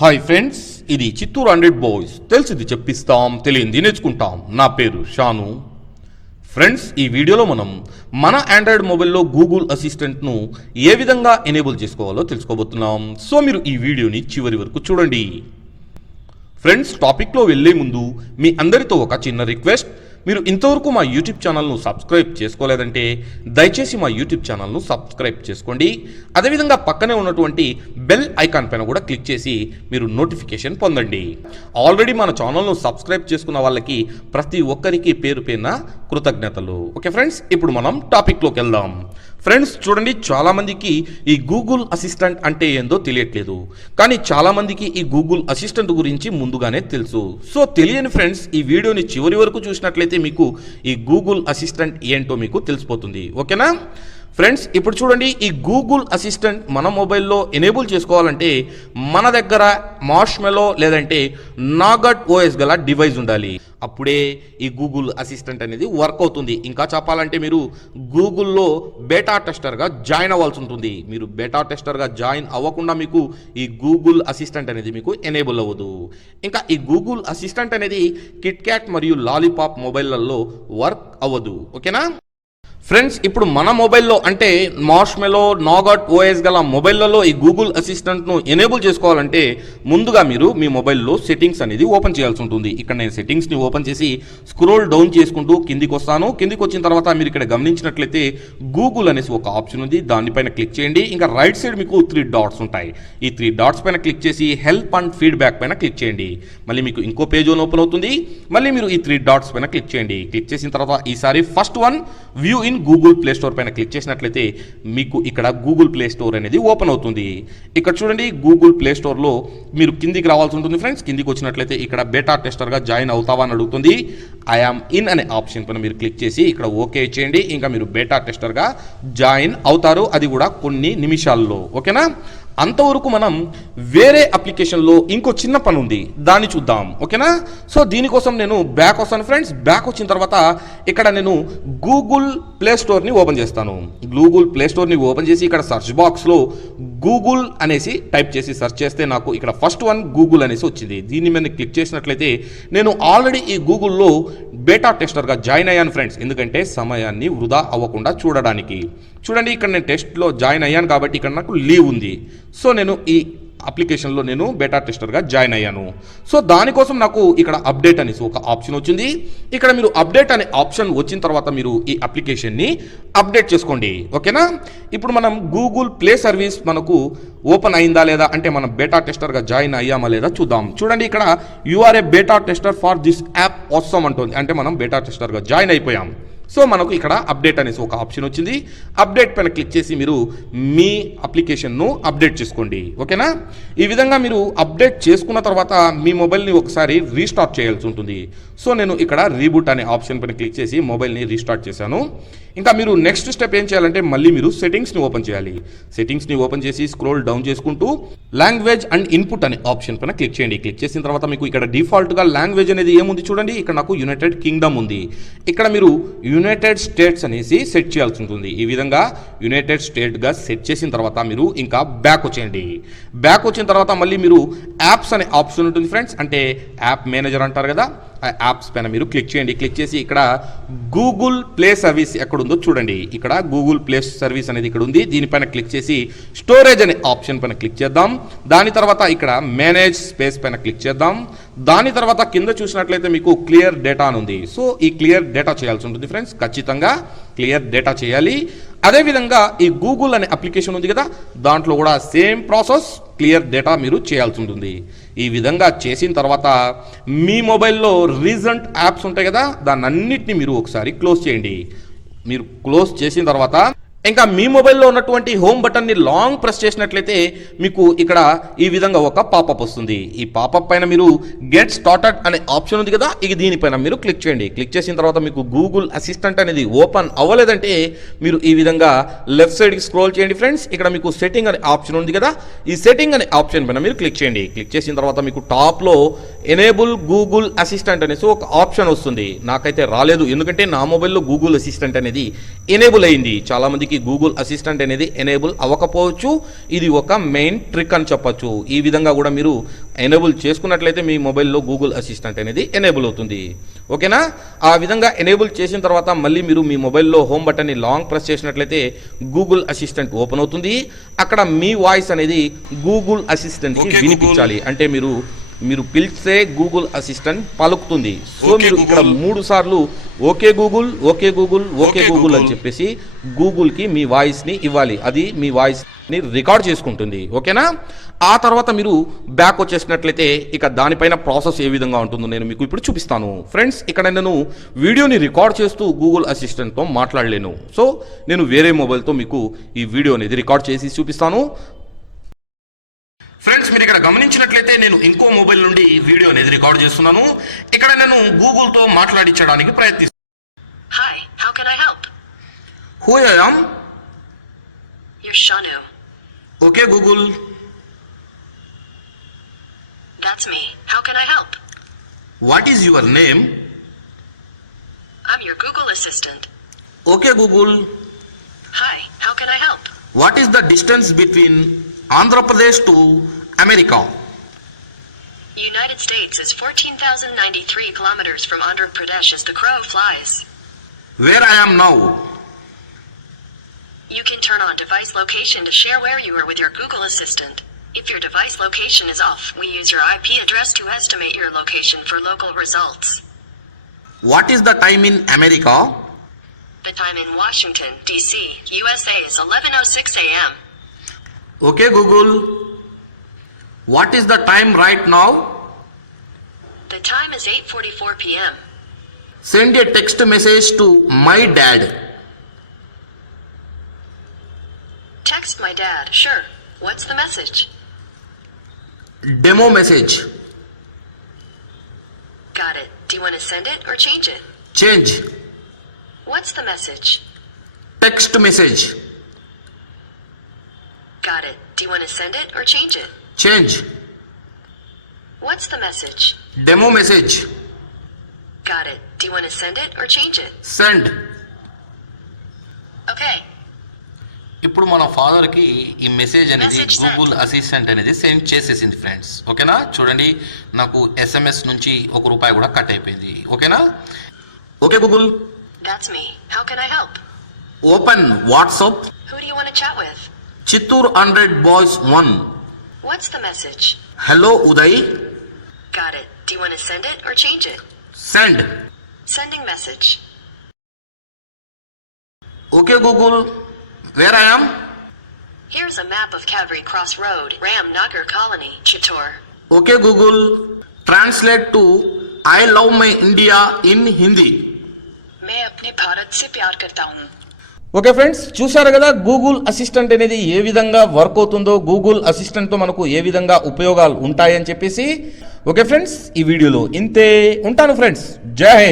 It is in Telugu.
హాయ్ ఫ్రెండ్స్ ఇది చిత్తూరు హండ్రెడ్ బాయ్స్ తెలిసింది చెప్పిస్తాం తెలియంది నేర్చుకుంటాం. నా పేరు షాను. ఫ్రెండ్స్ ఈ వీడియోలో మనం మన ఆండ్రాయిడ్ మొబైల్లో గూగుల్ అసిస్టెంట్ను ఏ విధంగా ఎనేబుల్ చేసుకోవాలో తెలుసుకోబోతున్నాం. సో మీరు ఈ వీడియోని చివరి వరకు చూడండి. ఫ్రెండ్స్ టాపిక్లో వెళ్ళే ముందు మీ అందరితో ఒక చిన్న రిక్వెస్ట్ మీరు ఇంతవరకు మా యూట్యూబ్ ఛానల్ను సబ్స్క్రైబ్ చేసుకోలేదంటే దయచేసి మా యూట్యూబ్ ఛానల్ను సబ్స్క్రైబ్ చేసుకోండి. అదేవిధంగా పక్కనే ఉన్నటువంటి బెల్ ఐకాన్ పైన కూడా క్లిక్ చేసి మీరు నోటిఫికేషన్ పొందండి. ఆల్రెడీ మన ఛానల్ను సబ్స్క్రైబ్ చేసుకున్న వాళ్ళకి ప్రతి ఒక్కరికి పేరు పేరున కృతజ్ఞతలు. ఓకే ఫ్రెండ్స్ ఇప్పుడు మనం టాపిక్లోకి వెళ్దాం. ఫ్రెండ్స్ చూడండి చాలామందికి ఈ గూగుల్ అసిస్టెంట్ అంటే ఏందో తెలియట్లేదు. కానీ చాలామందికి ఈ గూగుల్ అసిస్టెంట్ గురించి ముందుగానే తెలుసు. సో తెలియని ఫ్రెండ్స్ ఈ వీడియోని చివరి వరకు చూసినట్లయితే మీకు ఈ గూగుల్ అసిస్టెంట్ ఏంటో మీకు తెలిసిపోతుంది. ఓకేనా? ఫ్రెండ్స్ ఇప్పుడు చూడండి ఈ గూగుల్ అసిస్టెంట్ మన మొబైల్లో ఎనేబుల్ చేసుకోవాలంటే మన దగ్గర మార్ష్మెలో లేదంటే నాగట్ ఓఎస్ గల డివైస్ ఉండాలి. అప్పుడే ఈ గూగుల్ అసిస్టెంట్ అనేది వర్క్ అవుతుంది. ఇంకా చెప్పాలంటే మీరు గూగుల్లో బేటా టెస్టర్గా జాయిన్ అవ్వాల్సి ఉంటుంది. మీరు బేటా టెస్టర్గా జాయిన్ అవ్వకుండా మీకు ఈ గూగుల్ అసిస్టెంట్ అనేది మీకు ఎనేబుల్ అవ్వదు. ఇంకా ఈ గూగుల్ అసిస్టెంట్ అనేది కిట్ క్యాట్ మరియు లాలీపాప్ మొబైల్లలో వర్క్ అవ్వదు. ఓకేనా? ఫ్రెండ్స్ ఇప్పుడు మన మొబైల్లో అంటే మార్ష్మెలో నాగట్ ఓఎస్ గల మొబైల్లలో ఈ గూగుల్ అసిస్టెంట్ను ఎనేబుల్ చేసుకోవాలంటే ముందుగా మీరు మీ మొబైల్లో సెట్టింగ్స్ అనేది ఓపెన్ చేయాల్సి ఉంటుంది. ఇక్కడ నేను సెట్టింగ్స్ని ఓపెన్ చేసి స్క్రోల్ డౌన్ చేసుకుంటూ కిందికి వస్తాను. కిందికి వచ్చిన తర్వాత మీరు ఇక్కడ గమనించినట్లయితే గూగుల్ అనేసి ఒక ఆప్షన్ ఉంది. దానిపైన క్లిక్ చేయండి. ఇంకా రైట్ సైడ్ మీకు త్రీ డాట్స్ ఉంటాయి. ఈ త్రీ డాట్స్ పైన క్లిక్ చేసి హెల్ప్ అండ్ ఫీడ్బ్యాక్ పైన క్లిక్ చేయండి. మళ్ళీ మీకు ఇంకో పేజ్ ఓపెన్ అవుతుంది. మళ్ళీ మీరు ఈ త్రీ డాట్స్ పైన క్లిక్ చేయండి. క్లిక్ చేసిన తర్వాత ఈసారి first one view in Google Play Store పైన క్లిక్ చేసినట్లయితే మీకు ఇక్కడ గూగుల్ ప్లే స్టోర్ అనేది ఓపెన్ అవుతుంది. ఇక్కడ చూడండి గూగుల్ ప్లే స్టోర్లో మీరు కిందికి రావాల్సి ఉంటుంది ఫ్రెండ్స్. కిందికి వచ్చినట్లయితే ఇక్కడ బేటా టెస్టర్గా జాయిన్ అవుతావా అని అడుగుతుంది. ఐఆమ్ ఇన్ అనే ఆప్షన్ పైన మీరు క్లిక్ చేసి ఇక్కడ ఓకే చేయండి. ఇంకా మీరు బేటా టెస్టర్గా జాయిన్ అవుతారు. అది కూడా కొన్ని నిమిషాల్లో. ఓకేనా? అంతవరకు మనం వేరే అప్లికేషన్లో ఇంకో చిన్న పని ఉంది. దాన్ని చూద్దాం. ఓకేనా? సో దీనికోసం నేను బ్యాక్ వస్తాను ఫ్రెండ్స్. బ్యాక్ వచ్చిన తర్వాత ఇక్కడ నేను గూగుల్ ప్లే స్టోర్ని ఓపెన్ చేస్తాను. గూగుల్ ప్లే స్టోర్ని ఓపెన్ చేసి ఇక్కడ సర్చ్ బాక్స్లో గూగుల్ అనేసి టైప్ చేసి సెర్చ్ చేస్తే నాకు ఇక్కడ ఫస్ట్ వన్ గూగుల్ అనేసి వచ్చింది. దీని మీద క్లిక్ చేసినట్లయితే నేను ఆల్రెడీ ఈ గూగుల్లో బేటా టెస్టర్గా జాయిన్ అయ్యాను ఫ్రెండ్స్ ఎందుకంటే సమయాన్ని వృధా అవ్వకుండా చూడడానికి. చూడండి ఇక్కడ నేను టెస్ట్లో జాయిన్ అయ్యాను కాబట్టి ఇక్కడ నాకు లీవ్ ఉంది. సో నేను ఈ అప్లికేషన్లో నేను బేటా టెస్టర్గా జాయిన్ అయ్యాను. సో దానికోసం నాకు ఇక్కడ అప్డేట్ అనేసి ఒక ఆప్షన్ వచ్చింది. ఇక్కడ మీరు అప్డేట్ అనే ఆప్షన్ వచ్చిన తర్వాత మీరు ఈ అప్లికేషన్ని అప్డేట్ చేసుకోండి. ఓకేనా? ఇప్పుడు మనం గూగుల్ ప్లే సర్వీస్ మనకు ఓపెన్ అయిందా లేదా అంటే మనం బేటా టెస్టర్గా జాయిన్ అయ్యామా లేదా చూద్దాం. చూడండి ఇక్కడ you're a beta tester for this app వస్తాం అంటుంది. అంటే మనం బేటా టెస్టర్గా జాయిన్ అయిపోయాం. సో మనకు ఇక్కడ అప్డేట్ అనేసి ఒక ఆప్షన్ వచ్చింది. అప్డేట్ పైన క్లిక్ చేసి మీరు మీ అప్లికేషన్ను అప్డేట్ చేసుకోండి. ఓకేనా? ఈ విధంగా మీరు అప్డేట్ చేసుకున్న తర్వాత మీ మొబైల్ని ఒకసారి రీస్టార్ట్ చేయాల్సి ఉంటుంది. సో నేను ఇక్కడ రీబూట్ అనే ఆప్షన్ పైన క్లిక్ చేసి మొబైల్ని రీస్టార్ట్ చేశాను. ఇంకా మీరు నెక్స్ట్ స్టెప్ ఏం చేయాలంటే మళ్ళీ మీరు సెట్టింగ్స్ని ఓపెన్ చేయాలి. సెట్టింగ్స్ని ఓపెన్ చేసి స్క్రోల్ డౌన్ చేసుకుంటూ లాంగ్వేజ్ అండ్ ఇన్పుట్ అనే ఆప్షన్ పైన క్లిక్ చేయండి. క్లిక్ చేసిన తర్వాత మీకు ఇక్కడ డిఫాల్ట్గా లాంగ్వేజ్ అనేది ఏముంది చూడండి. ఇక్కడ నాకు యునైటెడ్ కింగ్డమ్ ఉంది. ఇక్కడ మీరు యునైటెడ్ స్టేట్స్ అనేసి సెట్ చేయాల్సి ఉంటుంది. ఈ విధంగా యునైటెడ్ స్టేట్గా సెట్ చేసిన తర్వాత మీరు ఇంకా బ్యాక్ వచ్చేయండి. బ్యాక్ వచ్చిన తర్వాత మళ్ళీ మీరు యాప్స్ అనే ఆప్షన్ ఉంటుంది ఫ్రెండ్స్ అంటే యాప్ మేనేజర్ అంటారు కదా. యాప్స్ పైన మీరు క్లిక్ చేయండి. క్లిక్ చేసి ఇక్కడ గూగుల్ ప్లే సర్వీస్ ఎక్కడ ఉందో చూడండి. ఇక్కడ గూగుల్ ప్లే సర్వీస్ అనేది ఇక్కడ ఉంది దీనిపైన క్లిక్ చేసి స్టోరేజ్ అనే ఆప్షన్ పైన క్లిక్ చేద్దాం. దాని తర్వాత ఇక్కడ మేనేజ్ స్పేస్ పైన క్లిక్ చేద్దాం. దాని తర్వాత కింద చూసినట్లయితే మీకు క్లియర్ డేటా అని ఉంది. సో ఈ క్లియర్ డేటా చేయాల్సి ఉంటుంది ఫ్రెండ్స్ ఖచ్చితంగా క్లియర్ డేటా చేయాలి. అదేవిధంగా ఈ గూగుల్ అనే అప్లికేషన్ ఉంది కదా దాంట్లో కూడా సేమ్ ప్రాసెస్ క్లియర్ డేటా మీరు చేయాల్సి ఉంటుంది. ఈ విధంగా చేసిన తర్వాత మీ మొబైల్లో రీజెంట్ యాప్స్ ఉంటాయి కదా దాన్ని అన్నిటిని మీరు ఒకసారి క్లోజ్ చేయండి. మీరు క్లోజ్ చేసిన తర్వాత ఇంకా మీ మొబైల్లో ఉన్నటువంటి హోమ్ బటన్ని లాంగ్ ప్రెస్ చేసినట్లయితే మీకు ఇక్కడ ఈ విధంగా ఒక పాపప్ వస్తుంది. ఈ పాపప్ పైన మీరు గెట్ స్టార్టెడ్ అనే ఆప్షన్ ఉంది కదా ఇక దీనిపైన మీరు క్లిక్ చేయండి. క్లిక్ చేసిన తర్వాత మీకు గూగుల్ అసిస్టెంట్ అనేది ఓపెన్ అవ్వలేదంటే మీరు ఈ విధంగా లెఫ్ట్ సైడ్కి స్క్రోల్ చేయండి ఫ్రెండ్స్ ఇక్కడ మీకు సెట్టింగ్ అనే ఆప్షన్ ఉంది కదా ఈ సెట్టింగ్ అనే ఆప్షన్ పైన మీరు క్లిక్ చేయండి. క్లిక్ చేసిన తర్వాత మీకు టాప్లో ఎనేబుల్ గూగుల్ అసిస్టెంట్ అనేసి ఒక ఆప్షన్ వస్తుంది. నాకైతే రాలేదు ఎందుకంటే నా మొబైల్లో గూగుల్ అసిస్టెంట్ అనేది ఎనేబుల్ అయింది. చాలామందికి మందికి గూగుల్ అసిస్టెంట్ అనేది ఎనేబుల్ అవ్వకపోవచ్చు. ఇది ఒక మెయిన్ ట్రిక్ అని చెప్పొచ్చు. ఈ విధంగా కూడా మీరు ఎనేబుల్ చేసుకున్నట్లయితే మీ మొబైల్లో గూగుల్ అసిస్టెంట్ అనేది ఎనేబుల్ అవుతుంది. ఓకేనా? ఆ విధంగా ఎనేబుల్ చేసిన తర్వాత మళ్ళీ మీరు మీ మొబైల్లో హోమ్ బటన్ని లాంగ్ ప్రెస్ చేసినట్లయితే గూగుల్ అసిస్టెంట్ ఓపెన్ అవుతుంది. అక్కడ మీ వాయిస్ అనేది గూగుల్ అసిస్టెంట్కి వినిపించాలి. అంటే మీరు మీరు పిలిస్తే గూగుల్ అసిస్టెంట్ పలుకుతుంది. సో మీరు ఇక్కడ. మూడు సార్లు okay Google okay Google okay Google అని. చెప్పేసి గూగుల్కి మీ వాయిస్ని ఇవ్వాలి. అది మీ వాయిస్ని రికార్డ్ చేసుకుంటుంది. ఓకేనా? ఆ తర్వాత మీరు బ్యాక్ వచ్చేసినట్లయితే ఇక దానిపైన ప్రాసెస్ ఏ విధంగా ఉంటుందో నేను మీకు ఇప్పుడు చూపిస్తాను. ఫ్రెండ్స్ ఇక్కడ నేను వీడియోని రికార్డ్ చేస్తూ గూగుల్ అసిస్టెంట్తో మాట్లాడలేను. సో నేను వేరే మొబైల్తో మీకు ఈ వీడియో అనేది రికార్డ్ చేసి చూపిస్తాను. ఫ్రెండ్స్ మీరు ఇక్కడ గమనించినట్లయితే నేను ఇంకో మొబైల్ నుండి వీడియో అనేది రికార్డ్ చేస్తున్నాను ఇక్కడ నేను గూగుల్తో మాట్లాడించడానికి ప్రయత్నిస్తాను Hi, how can I help? Who I'm You're Shanu. Okay Google That's me. How can I help? What is your name I'm your Google Assistant. Okay Google Hi, how can I help? What is the distance between Andhra Pradesh to America. United States is 14,093 kilometers from Andhra Pradesh as the crow flies. Where I am now. You can turn on device location to share where you are with your Google Assistant. If your device location is off, we use your IP address to estimate your location for local results. What is the time in America? The time in Washington, D.C., USA is 11.06 a.m. Okay, Google. What is the time right now? The time is 8:44 p.m. Send a text message to my dad. Text my dad. Sure. What's the message? Demo message. Got it. Do you want to send it or change it? Change. What's the message? Text message. Got it. Do you want to send it or change it? Change What's the message? Demo message Got it. Do you want to send it or change it? Send Okay. ఇప్పుడు మన ఫాదర్కి ఈ మెసేజ్ అనేది Message sent. గూగుల్ అసిస్టెంట్ అనేది సెండ్ చేసేసింది ఫ్రెండ్స్ ఓకేనా చూడండి నాకు ఎస్ఎంఎస్ నుంచి ఒక రూపాయి కూడా కట్ అయిపోయింది ఓకేనా okay Google That's me. How can I help? Open WhatsApp Who do you want to chat with? Chittoor hundred boys one What's the message? Hello, Uday. Got it. Do you want to send it or change it? Send. Sending message. Okay, Google. Where I am? Here's a map of Kaveri Cross Road, Ram Nagar Colony, Chittor. Okay, Google. Translate to I love my India in Hindi. मैं अपने भारत से प्यार करता हूँ ఓకే ఫ్రెండ్స్ చూశారు కదా గూగుల్ అసిస్టెంట్ అనేది ఏ విధంగా వర్క్ అవుతుందో గూగుల్ అసిస్టెంట్తో మనకు ఏ విధంగా ఉపయోగాలు ఉంటాయని చెప్పేసి ఓకే ఫ్రెండ్స్ ఈ వీడియోలో ఇంతే. ఉంటాను ఫ్రెండ్స్ జై హింద్.